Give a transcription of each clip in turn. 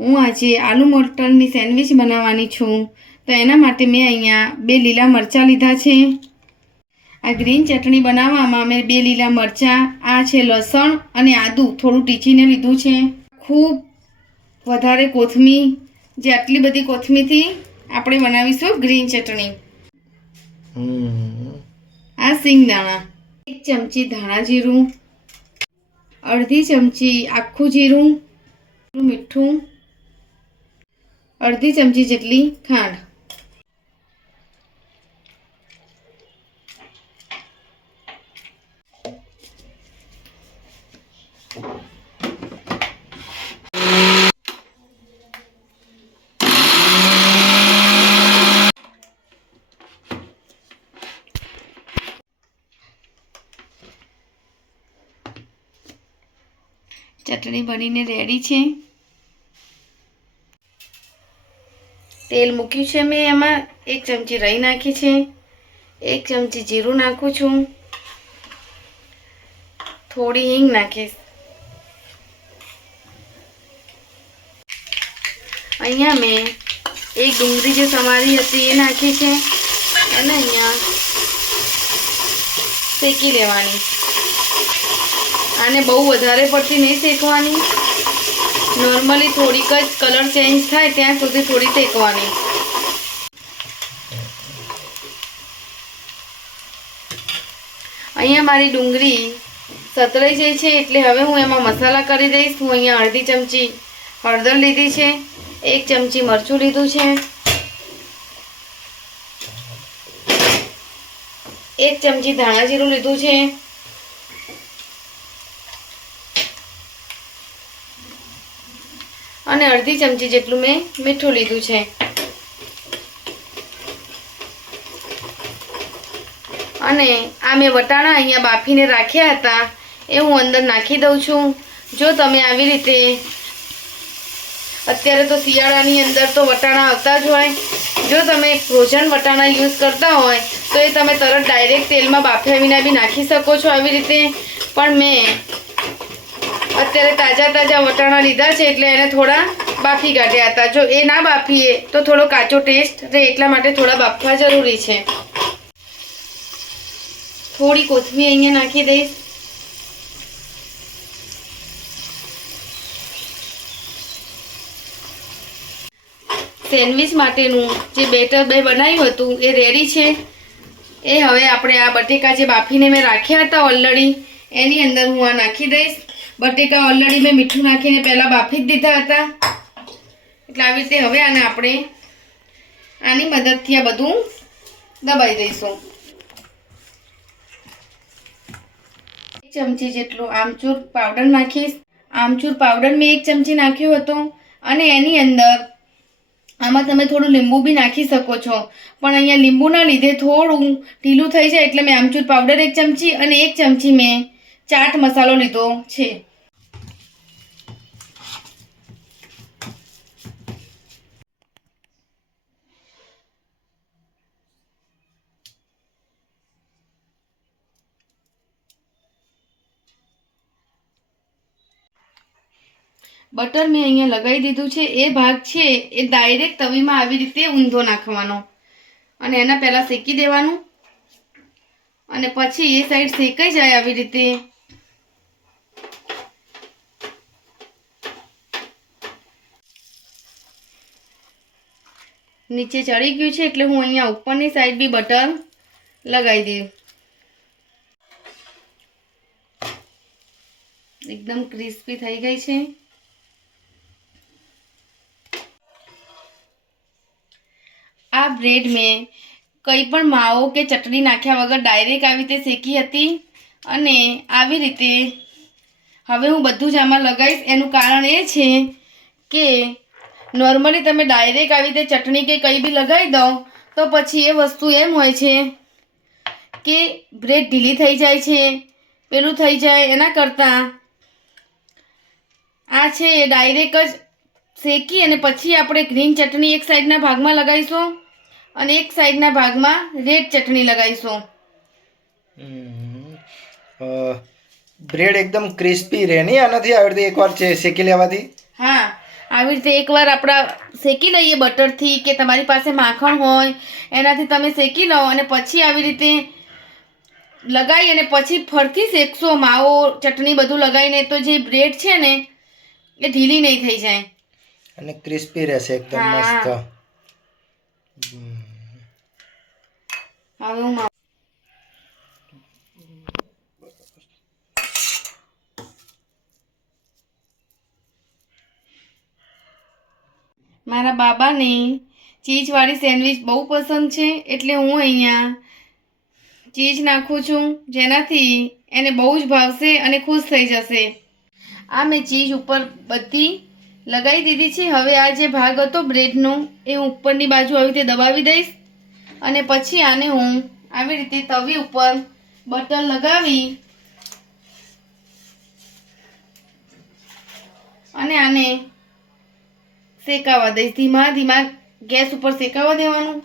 હું આજે આલુ મટરની સેન્ડવિચ બનાવવાની છું. તો એના માટે મેં અહીંયા 2 લીલા મરચાં લીધા છે. આ ગ્રીન ચટણી બનાવવામાં મેં 2 લીલા મરચાં, આ છે લસણ અને આદું થોડું ટીચીને લીધું છે. ખૂબ વધારે કોથમીર, જે આટલી બધી કોથમીરથી આપણે બનાવીશું ગ્રીન ચટણી. આ સિંગદાણા, 1 ચમચી ધાણા જીરું, અડધી ચમચી આખું જીરું, મીઠું, અડધી ચમચી જેટલી ખાંડ. ચટણી બનીને રેડી છે. તેલ મૂક્યું છે મેં, એમાં 1 ચમચી રાઈ નાખી છે, 1 ચમચી જીરું નાખું છું, થોડી હિંગ નાખીશ. અહીંયા મેં 1 ડુંગળી જે સમારી હતી એ નાખી છે અને અહીંયા શેકી લેવાની. આને બહુ વધારે પડતી નહીં શેકવાની, નોર્મલી થોડીક જ કલર ચેન્જ થાય ત્યાં સુધી થોડી શેકવાની. અહીંયા મારી ડુંગળી સતરાઈ જાય છે એટલે હવે હું એમાં મસાલા કરી દઈશ. હું અહીંયા અડધી ચમચી હળદર લીધી છે, 1 ચમચી મરચું લીધું છે, 1 ચમચી ધાણા જીરું લીધું છે, અને અડધી ચમચી જેટલું મેં મીઠું લીધું છે. અને આ મેં વટાણા અહીંયા બાફીને રાખ્યા હતા એ હું અંદર નાખી દઉં છું. જો તમે આવી રીતે, અત્યારે તો શિયાળાની અંદર તો વટાણા આવતા જ હોય, જો તમે ફ્રોઝન વટાણા યુઝ કરતા હોય તો એ તમે તરત ડાયરેક્ટ તેલમાં બાફ્યા વિના બી નાખી શકો છો આવી રીતે. પણ મેં અત્યારે તાજા વટાણા લીધા છે એટલે એને થોડા બાફી કાઢ્યા હતા. જો એ ના બાફીએ તો થોડો કાચો ટેસ્ટ રહે, એટલા માટે થોડા બાફવા જરૂરી છે. થોડી કોથમીર અહીંયા નાખી દઈશ. સેન્ડવિચ માટેનું જે બેટર મેં બનાવ્યું હતું એ રેડી છે. એ હવે આપણે આ બટેકા જે બાફીને મેં રાખ્યા હતા ઓલરેડી, એની અંદર હું આ નાખી દઈશ. બટેકા ઓલરેડી મેં મીઠું નાખીને પહેલાં બાફી જ દીધા હતા, એટલે આવી રીતે હવે આને આપણે આની મદદથી આ બધું દબાઈ દઈશું. 1 ચમચી જેટલું આમચૂર પાવડર નાખીશ. આમચૂર પાવડર મેં 1 ચમચી નાખ્યો હતો અને એની અંદર આમાં તમે થોડું લીંબુ બી નાખી શકો છો, પણ અહીંયા લીંબુના લીધે થોડું ઢીલું થઈ જાય એટલે મેં આમચૂર પાવડર 1 ચમચી અને 1 ચમચી મેં ચાટ મસાલો લીધો છે. બટર મેં અહીંયા લગાવી દીધું છે. એ ભાગ છે એ ડાયરેક્ટ તવીમાં આવી રીતે ઊંધો નાખવાનો અને એના પહેલાં શેકી દેવાનું, અને પછી એ સાઈડ શેકાઈ જાય આવી રીતે નીચે ચડી ગયું છે એટલે હું અહીંયા ઉપરની સાઈડ બી બટર લગાવી દઉં. એકદમ ક્રિસ્પી થઈ ગઈ છે. આ બ્રેડ મેં કંઈ પણ માવો કે ચટણી નાખ્યા વગર ડાયરેક્ટ આવી રીતે શેકી હતી, અને આવી રીતે હવે હું બધું જ આમાં લગાવીશ. એનું કારણ એ છે કે નોર્મલી તમે ડાયરેક્ટ આવી રીતે ચટણી કે કંઈ બી લગાવી દો તો પછી એ વસ્તુ એમ હોય છે કે બ્રેડ ઢીલી થઈ જાય છે, પેલું થઈ જાય. એના કરતાં આ છે એ ડાયરેક્ટ જ શેકી અને પછી આપણે ગ્રીન ચટણી એક સાઈડના ભાગમાં લગાવીશું અને એક સાઈડના ભાગમાં રેડ ચટણી લગાવીશું. બ્રેડ એકદમ ક્રિસ્પી રહે નહીં આનાથી આવડતી એકવાર શેકી લેવાથી? હા, આવી રીતે એકવાર આપણા શેકી લઈએ બટરથી, કે તમારી પાસે માખણ હોય એનાથી તમે શેકી લો અને પછી આવી રીતે લગાવી અને પછી ફરતી શેકશો માવો ચટણી બધું લગાવીને, તો જે બ્રેડ છે ને એ ઢીલી નહીં થઈ જાય અને ક્રિસ્પી રહેશે એકદમ મસ્ત. હવે હું મારા બાબાને ચીઝવાળી સેન્ડવિચ બહુ પસંદ છે, એટલે હું અહીંયા ચીઝ નાખું છું, જેનાથી એને બહુ જ ભાવશે અને ખુશ થઈ જશે. આ મેં ચીઝ ઉપર બધી લગાવી દીધી છે. હવે આ જે ભાગ હતો બ્રેડનો એ હું ઉપરની બાજુ આવી રીતે દબાવી દઈશ અને પછી આને હું આવી રીતે તવી ઉપર બટર લગાવી અને આને શેકાવા દઈશ. ધીમા ગેસ ઉપર શેકાવા દેવાનું.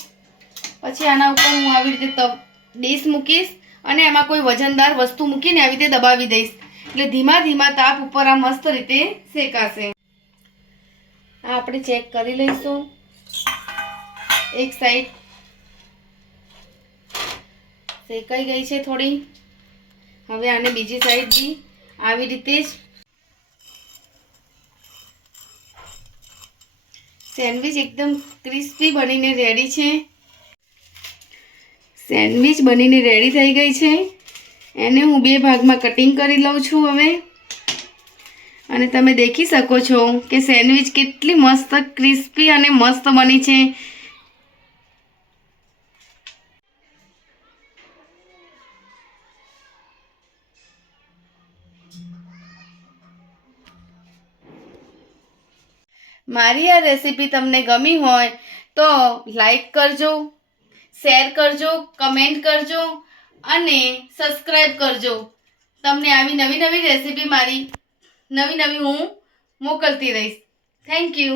પછી આના ઉપર હું આવી રીતે ડીશ મૂકીશ અને એમાં કોઈ વજનદાર વસ્તુ મૂકીને આવી રીતે દબાવી દઈશ, એટલે ધીમા તાપ ઉપર આ મસ્ત રીતે શેકાશે. આ આપણે ચેક કરી લઈશું. એક સાઈડ શેકાઈ ગઈ છે થોડી. હવે આને બીજી સાઈડ બી આવી રીતે જ સેન્ડવિચ એકદમ ક્રિસ્પી બનીને રેડી છે. સેન્ડવિચ બનીને રેડી થઈ ગઈ છે. એને હું 2 ભાગમાં કટિંગ કરી લઉં છું હવે. અને તમે દેખી શકો છો કે સેન્ડવિચ કેટલી મસ્ત ક્રિસ્પી અને મસ્ત બની છે. મારી આ રેસીપી તમને ગમી હોય તો લાઈક કરજો, શેર કરજો, કમેન્ટ કરજો અને સબસ્ક્રાઈબ કરજો. તમને આવી નવી રેસીપી મારી નવી હું મોકલતી રહીશ. Thank you.